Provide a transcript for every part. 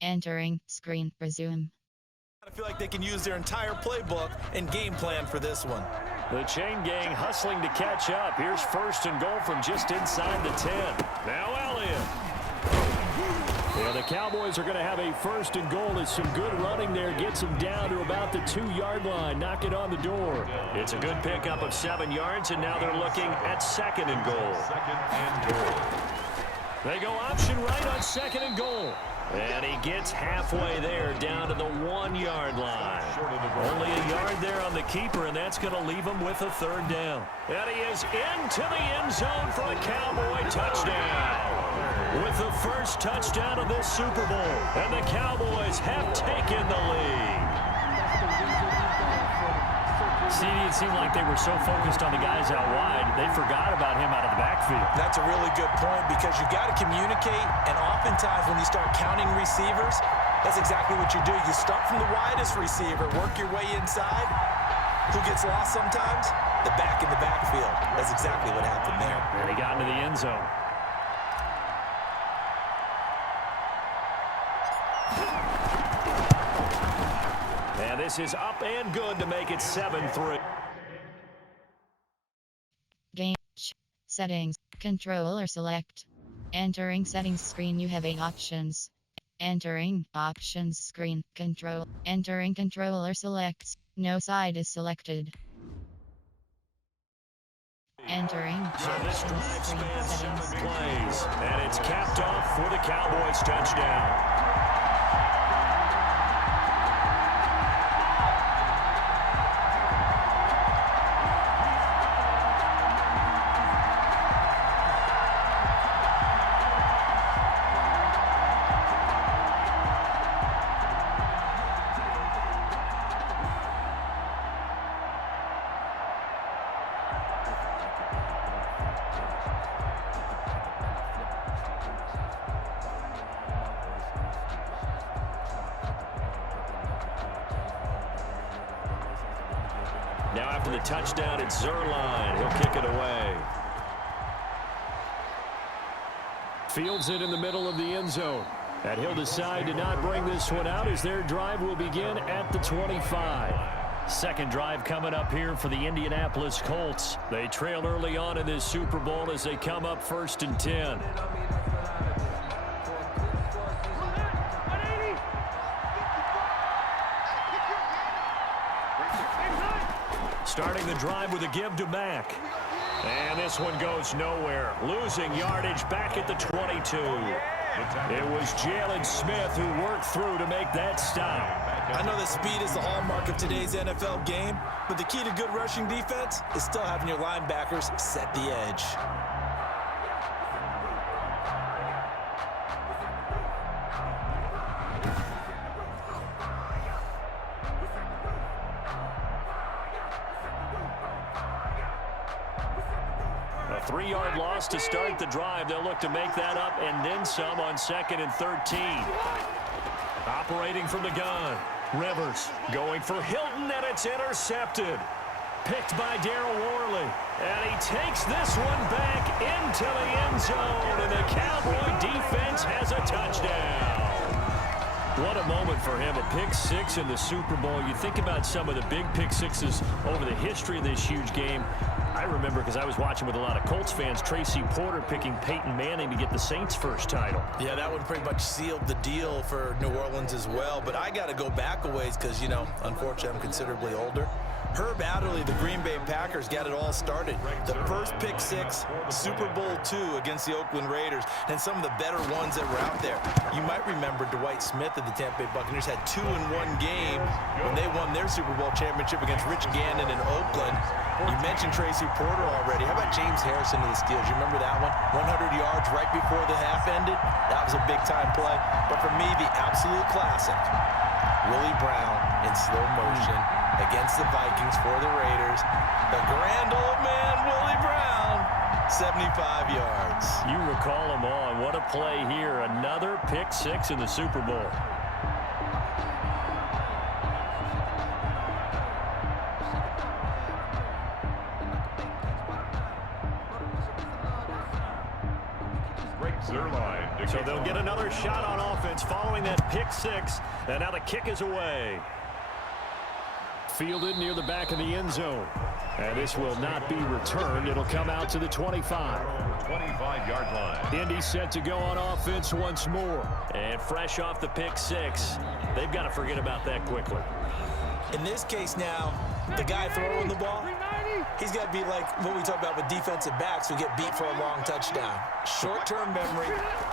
Entering screen resume. I feel like they can use their entire playbook and game plan for this one. The chain gang hustling to catch up. Here's first and goal from just inside the 10. Now Elliott. Yeah, the Cowboys are going to have a first and goal. It's some good running there. Gets them down to about the 2-yard line. Knock it on the door. It's a good pickup of 7 yards, and now they're looking at second and goal. They go option right on second and goal. And he gets halfway there down to the 1-yard line. Only a yard there on the keeper, and that's going to leave him with a third down. And he is into the end zone for a Cowboy touchdown. With the first touchdown of this Super Bowl. And the Cowboys have taken the lead. CD, it seemed like they were so focused on the guys out wide, they forgot about him out of the backfield. That's a really good point because you've got to communicate, and oftentimes when you start counting receivers, that's exactly what you do. You start from the widest receiver, work your way inside. Who gets lost sometimes? The back in the backfield. That's exactly what happened there. And he got into the end zone. And this is up and good to make it 7-3. Game settings, control or select. Entering settings screen, you have 8 options. Entering options screen, control. Entering control or select. No side is selected. Entering So this options drive screen spans 7 settings. plays, and it's capped off for the Cowboys touchdown. Now after the touchdown, it's Zerline. He'll kick it away. Fields it in the middle of the end zone. And he'll decide to not bring this one out as their drive will begin at the 25. Second drive coming up here for the Indianapolis Colts. They trail early on in this Super Bowl as they come up first and 10. Starting the drive with a give to Mack. And this one goes nowhere. Losing yardage back at the 22. It was Jalen Smith who worked through to make that stop. I know that speed is the hallmark of today's NFL game, but the key to good rushing defense is still having your linebackers set the edge. A 3-yard loss to start the drive. They'll look to make that up and then some on second and 13. Operating from the gun. Rivers going for Hilton, and it's intercepted. Picked by Darryl Worley. And he takes this one back into the end zone, and the Cowboy defense has a touchdown. What a moment for him, a pick six in the Super Bowl. You think about some of the big pick sixes over the history of this huge game. I remember, because I was watching with a lot of Colts fans, Tracy Porter picking Peyton Manning to get the Saints' first title. Yeah, that one pretty much sealed the deal for New Orleans as well. But I got to go back a ways because, you know, unfortunately I'm considerably older. Herb Adderley, the Green Bay Packers, got it all started. The first pick six, Super Bowl II against the Oakland Raiders, and some of the better ones that were out there. You might remember Dwight Smith of the Tampa Bay Buccaneers had 2 in one game when they won their Super Bowl championship against Rich Gannon in Oakland. You mentioned Tracy Porter already. How about James Harrison of the Steelers? You remember that one? 100 yards right before the half ended. That was a big-time play. But for me, the absolute classic, Willie Brown in slow motion against the Vikings for the Raiders. The grand old man, Willie Brown, 75 yards. You recall them all. What a play here. Another pick six in the Super Bowl. So they'll get another shot on offense following that pick six. And now the kick is away. Fielded near the back of the end zone. And this will not be returned. It'll come out to the 25. 25-yard line. Indy set to go on offense once more. And fresh off the pick six, they've got to forget about that quickly. In this case now, the guy throwing the ball, he's got to be like what we talk about with defensive backs who get beat for a long touchdown. Short-term memory,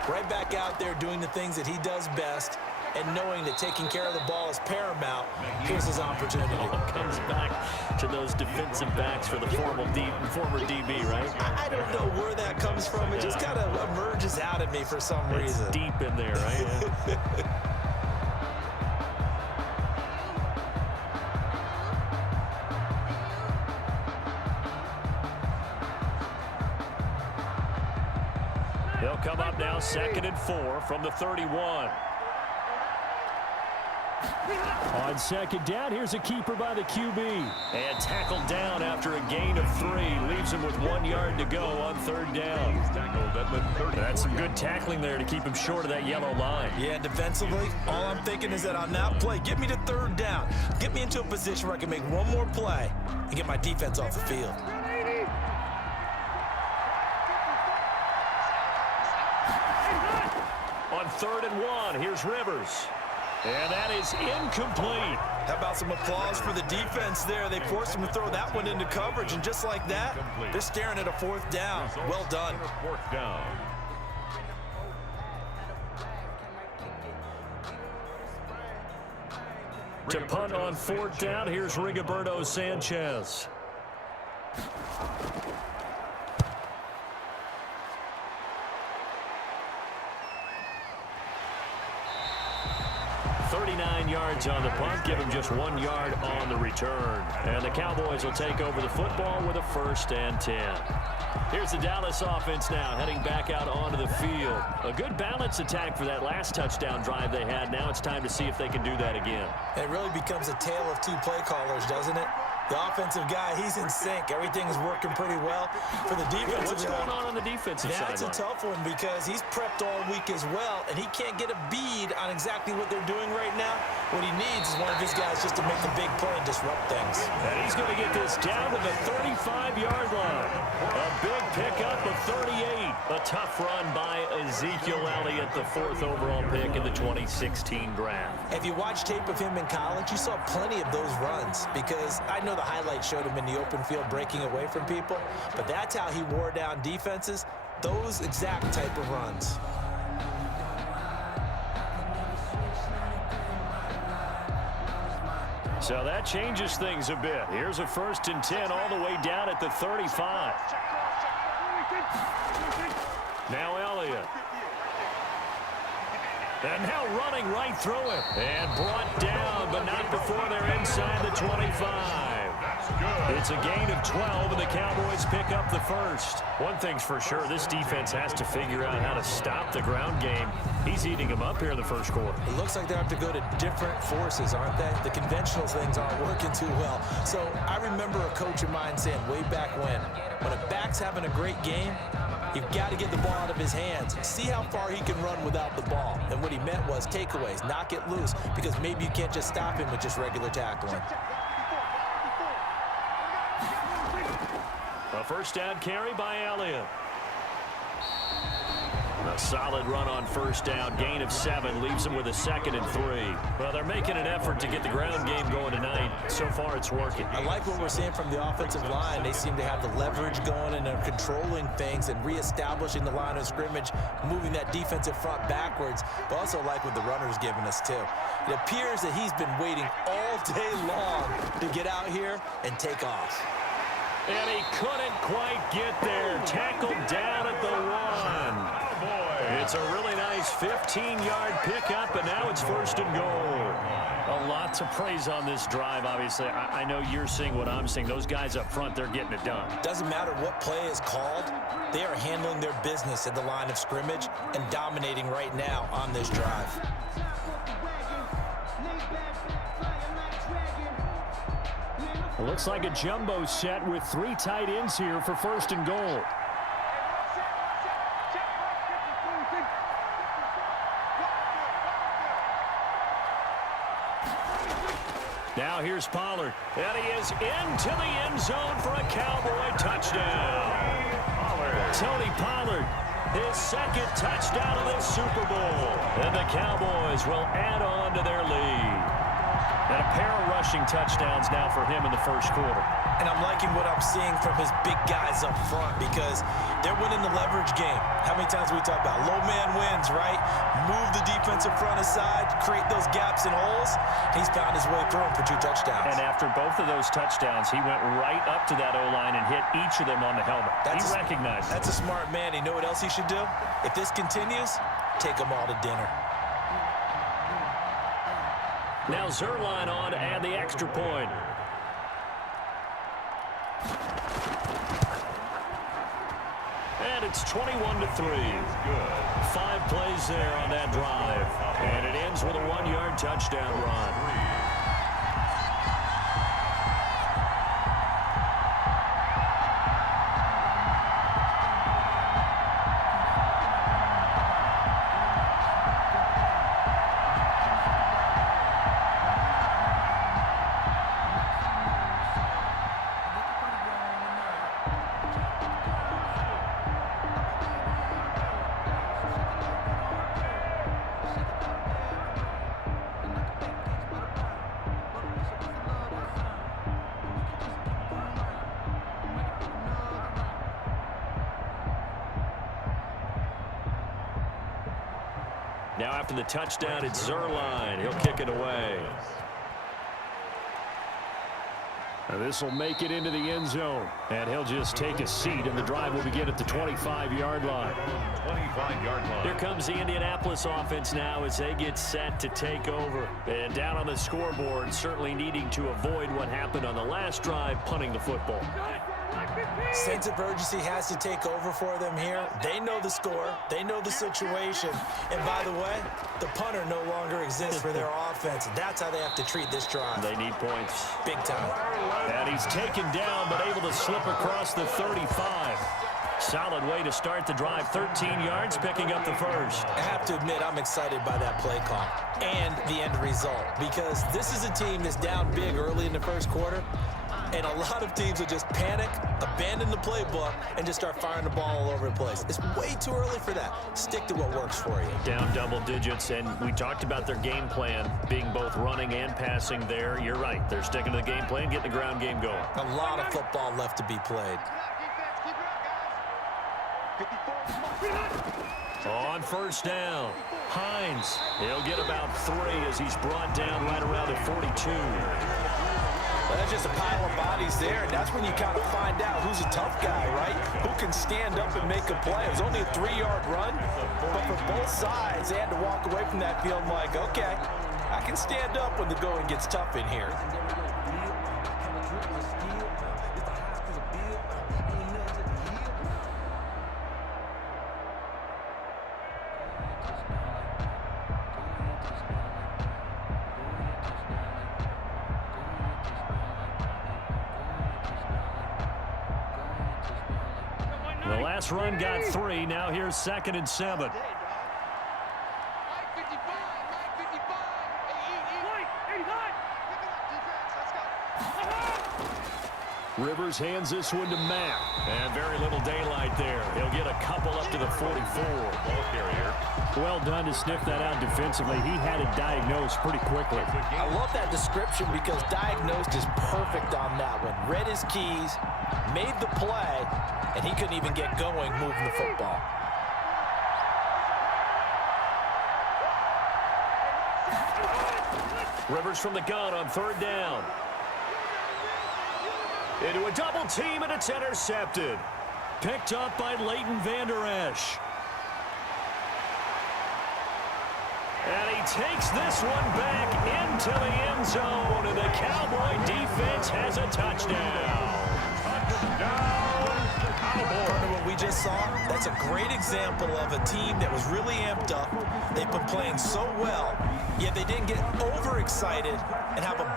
right back out there doing the things that he does best, and knowing that taking care of the ball is paramount. Here's his opportunity. Comes back to those defensive backs for the former DB, right? I don't know where that comes from. It just kind of emerges out of me for some reason. It's deep in there, right? Yeah. They'll come up now 2nd and 4 from the 31. On 2nd down, here's a keeper by the QB. And tackled down after a gain of 3. Leaves him with 1 yard to go on 3rd down. That's some good tackling there to keep him short of that yellow line. Yeah, defensively, all I'm thinking is that on that play, get me to 3rd down. Get me into a position where I can make one more play and get my defense off the field. On 3rd and 1, here's Rivers. And that is incomplete. How about some applause for the defense there? They forced him to throw that one into coverage, and just like that, they're staring at a 4th down. Well done. 4th down. To punt on 4th down, here's Rigoberto Sanchez. Yards on the punt, give him just 1 yard on the return. And the Cowboys will take over the football with a 1st and 10. Here's the Dallas offense now heading back out onto the field. A good balance attack for that last touchdown drive they had. Now it's time to see if they can do that again. It really becomes a tale of 2 play callers, doesn't it? The offensive guy, he's in sync. Everything is working pretty well. For the defensive What's going on the defensive side? That's a tough one because he's prepped all week as well, and he can't get a bead on exactly what they're doing right now. What he needs is one of his guys just to make a big play and disrupt things. And he's going to get this down to the 35-yard line. A big pickup of 38. A tough run by Ezekiel Elliott, the 4th overall pick in the 2016 draft. If you watch tape of him in college, you saw plenty of those runs because I know the highlights showed him in the open field breaking away from people, but that's how he wore down defenses, those exact type of runs. So that changes things a bit. Here's a 1st and 10 all the way down at the 35. Now Elliott. And now running right through it. And brought down, but not before they're inside the 25. It's a gain of 12, and the Cowboys pick up the 1st. One thing's for sure, this defense has to figure out how to stop the ground game. He's eating them up here in the 1st quarter. It looks like they have to go to different forces, aren't they? The conventional things aren't working too well. So I remember a coach of mine saying way back when a back's having a great game, you've got to get the ball out of his hands. See how far he can run without the ball. And what he meant was takeaways, knock it loose, because maybe you can't just stop him with just regular tackling. A 1st down carry by Elliott. A solid run on 1st down, gain of 7, leaves them with a 2nd and 3. Well, they're making an effort to get the ground game going tonight. So far, it's working. I like what we're seeing from the offensive line. They seem to have the leverage going, and they're controlling things and reestablishing the line of scrimmage, moving that defensive front backwards, but also like what the runner's giving us, too. It appears that he's been waiting all day long to get out here and take off. And he couldn't quite get there. Tackled down at the 1. It's a really nice 15-yard pickup, and now it's 1st and goal. A lot to praise on this drive, obviously. I know you're seeing what I'm seeing. Those guys up front, they're getting it done. Doesn't matter what play is called. They are handling their business at the line of scrimmage and dominating right now on this drive. Looks like a jumbo set with 3 tight ends here for 1st and goal. Now here's Pollard, and he is into the end zone for a Cowboy touchdown. Tony Pollard, his second touchdown of the Super Bowl. And the Cowboys will add on to their lead. And a pair of rushing touchdowns now for him in the first quarter. And I'm liking what I'm seeing from his big guys up front because they're winning the leverage game. How many times we talk about low man wins, right? Move the defensive front aside, create those gaps and holes. He's found his way through them for 2 touchdowns. And after both of those touchdowns, he went right up to that O-line and hit each of them on the helmet. He recognized it. That's a smart man. You know what else he should do? If this continues, take them all to dinner. Now Zerline on to add the extra point. And it's 21-3. 5 plays there on that drive. And it ends with a 1-yard touchdown run. Now after the touchdown, it's Zerline. He'll kick it away. Now this will make it into the end zone. And he'll just take a seat, and the drive will begin at the 25-yard line. 25-yard line. Here comes the Indianapolis offense now as they get set to take over. And down on the scoreboard, certainly needing to avoid what happened on the last drive, punting the football. Sense of urgency has to take over for them here. They know the score. They know the situation. And by the way, the punter no longer exists for their offense. That's how they have to treat this drive. They need points. Big time. And he's taken down, but able to slip across the 35. Solid way to start the drive. 13 yards, picking up the first. I have to admit, I'm excited by that play call and the end result because this is a team that's down big early in the first quarter. And a lot of teams will just panic, abandon the playbook, and just start firing the ball all over the place. It's way too early for that. Stick to what works for you. Down double digits, and we talked about their game plan being both running and passing there. You're right. They're sticking to the game plan, getting the ground game going. A lot of football left to be played. On first down, Hines. He'll get about 3 as he's brought down right around the 42. Well, that's just a pile of bodies there, and that's when you kind of find out who's a tough guy, right? Who can stand up and make a play. It was only a 3-yard run, but for both sides, they had to walk away from that field like, okay, I can stand up when the going gets tough in here. The last run got 3. Now here's 2nd and 7. Rivers hands this one to Matt. And very little daylight there. He'll get a couple up to the 44. Ball carrier. Well done to sniff that out defensively. He had it diagnosed pretty quickly. I love that description because diagnosed is perfect on that one. Read his keys, made the play, and he couldn't even get going moving the football. Rivers from the gun on 3rd down. Into a double team, and it's intercepted. Picked up by Leighton Vander Esch. And he takes this one back into the end zone, and the Cowboy defense has a touchdown. Partner, what we just saw, that's a great example of a team that was really amped up. They've been playing so well, yet they didn't get overexcited and have a